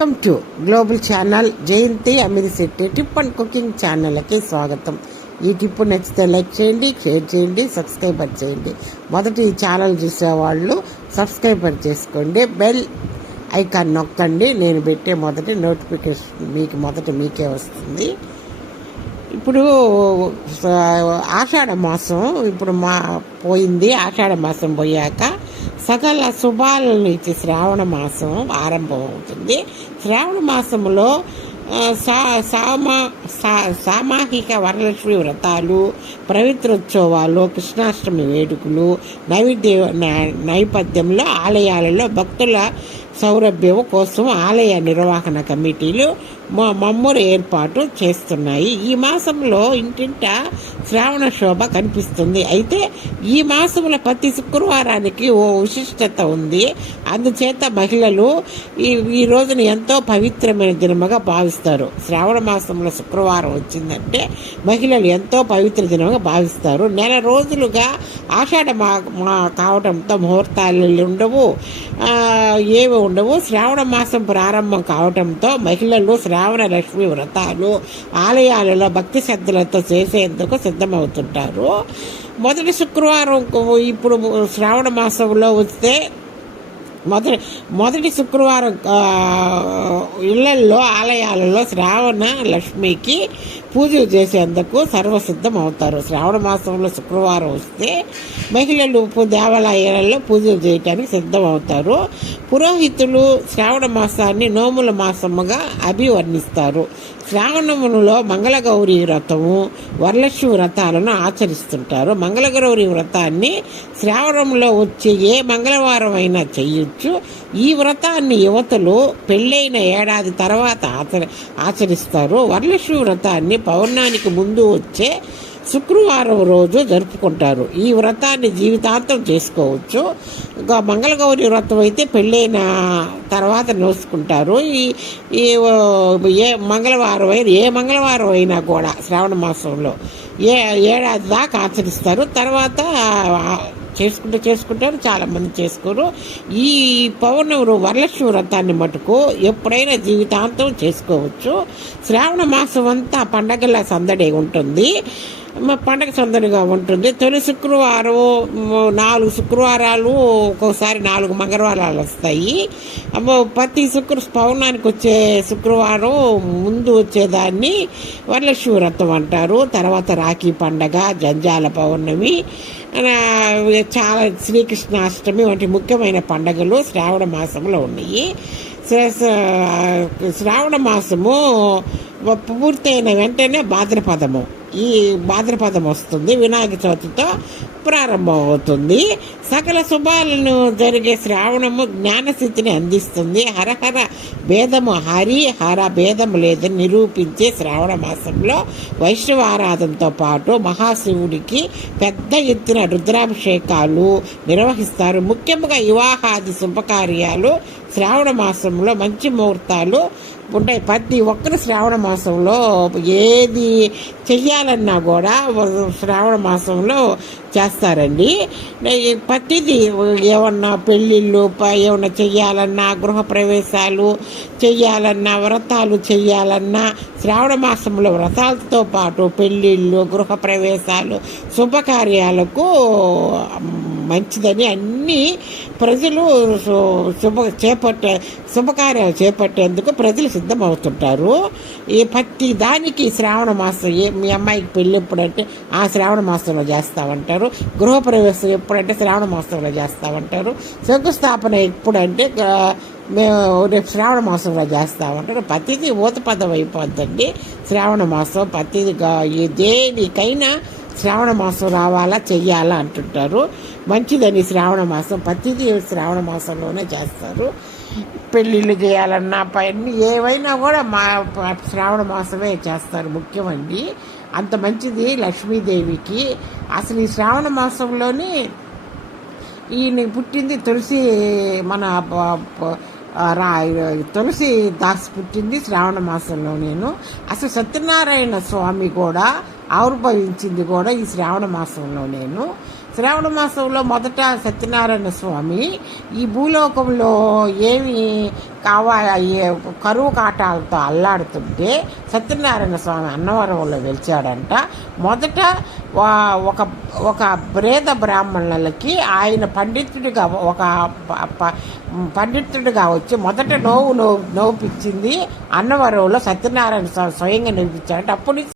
Welcome to global channel Jayanti Amirisetti tip and cooking ఛానల్కి స్వాగతం. ఈ టిప్ నచ్చితే లైక్ చేయండి, షేర్ చేయండి, సబ్స్క్రైబర్ చేయండి. మొదటి ఈ ఛానల్ చూసేవాళ్ళు సబ్స్క్రైబర్ చేసుకోండి, బెల్ ఐకాన్ నొక్కండి. నేను పెట్టే మొదటి నోటిఫికేషన్ మీకే వస్తుంది. ఇప్పుడు ఆషాఢ మాసం పోయింది. ఆషాఢ మాసం పోయాక సకల శుభాలను ఇచ్చి శ్రావణ మాసం ఆరంభం అవుతుంది. శ్రావణ మాసంలో సామాహిక వరలక్ష్మి వ్రతాలు, పవిత్రోత్సవాలు, కృష్ణాష్టమి వేడుకలు, నైపథ్యంలో ఆలయాలలో భక్తుల సౌలభ్యం కోసం ఆలయ నిర్వహణ కమిటీలు మమ్మురు ఏర్పాటు చేస్తున్నాయి. ఈ మాసంలో ఇంటింట శ్రావణ శోభ కనిపిస్తుంది. అయితే ఈ మాసంలో ప్రతి శుక్రవారానికి ఓ విశిష్టత ఉంది. అందుచేత మహిళలు ఈ రోజును ఎంతో పవిత్రమైన దినముగా భావిస్తారు. శ్రావణ మాసంలో శుక్రవారం వచ్చిందంటే మహిళలు ఎంతో పవిత్ర దినముగా భావిస్తారు. నెల రోజులుగా ఆషాఢ కావడంతో ముహూర్తాలు ఉండవు. శ్రావణ మాసం ప్రారంభం కావడంతో మహిళలు శ్రావణ లక్ష్మి వ్రతాలు ఆలయాలలో భక్తి శ్రద్ధలతో చేసేందుకు సిద్ధమవుతుంటారు. మొదటి శుక్రవారం ఇప్పుడు శ్రావణ మాసంలో వస్తే మొదటి శుక్రవారం ఇళ్లల్లో ఆలయాలలో శ్రావణ లక్ష్మికి పూజలు చేసేందుకు సర్వసిద్ధం అవుతారు. శ్రావణ మాసంలో శుక్రవారం వస్తే మహిళలు దేవాలయాలలో పూజలు చేయటానికి సిద్ధమవుతారు. పురోహితులు శ్రావణ మాసాన్ని నోముల మాసముగా అభివర్ణిస్తారు. శ్రావణములో మంగళగౌరి వ్రతము, వరలక్ష్మి వ్రతాలను ఆచరిస్తుంటారు. మంగళగౌరి వ్రతాన్ని శ్రావణంలో వచ్చే ఏ మంగళవారం అయినా చేయొచ్చు. ఈ వ్రతాన్ని యువతలు పెళ్ళైన ఏడాది తర్వాత ఆచరిస్తారు. వరలక్ష్మి వ్రతాన్ని పౌర్ణానికి ముందు వచ్చే శుక్రవారం రోజు జరుపుకుంటారు. ఈ వ్రతాన్ని జీవితాంతం చేసుకోవచ్చు. ఇంకా మంగళగౌరి వ్రతం అయితే పెళ్ళైన తర్వాత నోసుకుంటారు. ఏ మంగళవారం అయినా కూడా శ్రావణ మాసంలో ఏడాది దాకా ఆచరిస్తారు. తర్వాత చేసుకుంటారు, చాలామంది చేసుకోరు. ఈ పౌర్ణమి వరలక్ష్మి వ్రతాన్ని మటుకు ఎప్పుడైనా జీవితాంతం చేసుకోవచ్చు. శ్రావణ మాసం అంతా పండగల సందడి ఉంటుంది. పండగ సందడిగా ఉంటుంది. తొలి శుక్రవారం 4 శుక్రవారాలు, ఒక్కోసారి 4 మంగళవారాలు వస్తాయి. ప్రతి పౌర్ణానికి వచ్చే శుక్రవారం ముందు వచ్చేదాన్ని వరలక్ష్మి వ్రతం అంటారు. తర్వాత రాఖీ పండగ, జంజాల పౌర్ణమి, చాలా శ్రీకృష్ణాష్టమి వంటి ముఖ్యమైన పండగలు శ్రావణ మాసంలో ఉన్నాయి. శ్రావణ మాసము పూర్తయిన వెంటనే భాద్రపదం వస్తుంది. వినాయక చవితితో ప్రారంభం అవుతుంది. సకల శుభాలను జరిగే శ్రావణము జ్ఞానస్థితిని అందిస్తుంది. హర భేదము లేదని నిరూపించే శ్రావణ మాసంలో వైష్ణవ ఆరాధనతో పాటు మహాశివుడికి పెద్ద ఎత్తున రుద్రాభిషేకాలు నిర్వహిస్తారు. ముఖ్యంగా వివాహాది శుభకార్యాలు శ్రావణ మాసంలో మంచి ముహూర్తాలు ఉంటాయి. ప్రతి ఒక్కరు శ్రావణ మాసంలో ఏది చెయ్యాలన్నా కూడా శ్రావణ మాసంలో చేస్తారండి. ప్రతిదీ ఏమన్నా పెళ్ళిళ్ళు ఏమన్నా చెయ్యాలన్నా, గృహప్రవేశాలు చెయ్యాలన్నా, వ్రతాలు చెయ్యాలన్నా శ్రావణ మాసంలో వ్రతాలతో పాటు పెళ్ళిళ్ళు, గృహప్రవేశాలు, శుభకార్యాలకు మంచిదని అన్ని ప్రజలు శుభకార్యాలు చేపట్టేందుకు ప్రజలు సిద్ధమవుతుంటారు. ఈ ప్రతి దానికి శ్రావణ మాసం మీ అమ్మాయికి పెళ్ళి ఎప్పుడంటే ఆ శ్రావణ మాసంలో చేస్తామంటారు. గృహప్రవేశం ఎప్పుడంటే శ్రావణ మాసంలో చేస్తామంటారు. శంకుస్థాపన ఎప్పుడంటే మేము రేపు శ్రావణ మాసంలో చేస్తామంటారు. ప్రతిదీ ఊతపదం అయిపోద్దండి శ్రావణ మాసం. ప్రతిదిగా దేనికైనా శ్రావణ మాసం రావాలా, చెయ్యాలా అంటుంటారు. మంచిదని శ్రావణ మాసం, ప్రతిదీ శ్రావణ మాసంలోనే చేస్తారు. పెళ్ళిళ్ళు చేయాలన్నా అన్ని ఏవైనా కూడా శ్రావణ మాసమే చేస్తారు. ముఖ్యమండి, అంత మంచిది లక్ష్మీదేవికి. అసలు ఈ శ్రావణ మాసంలోనే ఈయన పుట్టింది తులసి దాస్ పుట్టింది శ్రావణ మాసంలో. అసలు సత్యనారాయణ స్వామి కూడా ఆవిర్భవించింది కూడా ఈ శ్రావణ మాసంలో. శ్రావణ మాసంలో మొదట సత్యనారాయణ స్వామి ఈ భూలోకంలో ఏమి కరువు కాటాలతో అల్లాడుతుంటే సత్యనారాయణ స్వామి అన్నవరంలో వెలిచాడంట. మొదట ఒక ప్రేద బ్రాహ్మణులకి ఆయన పండితుడిగా వచ్చి మొదట నోవిపించింది అన్నవరంలో సత్యనారాయణ స్వామి స్వయంగా నిలిపించాడంట. అప్పుడు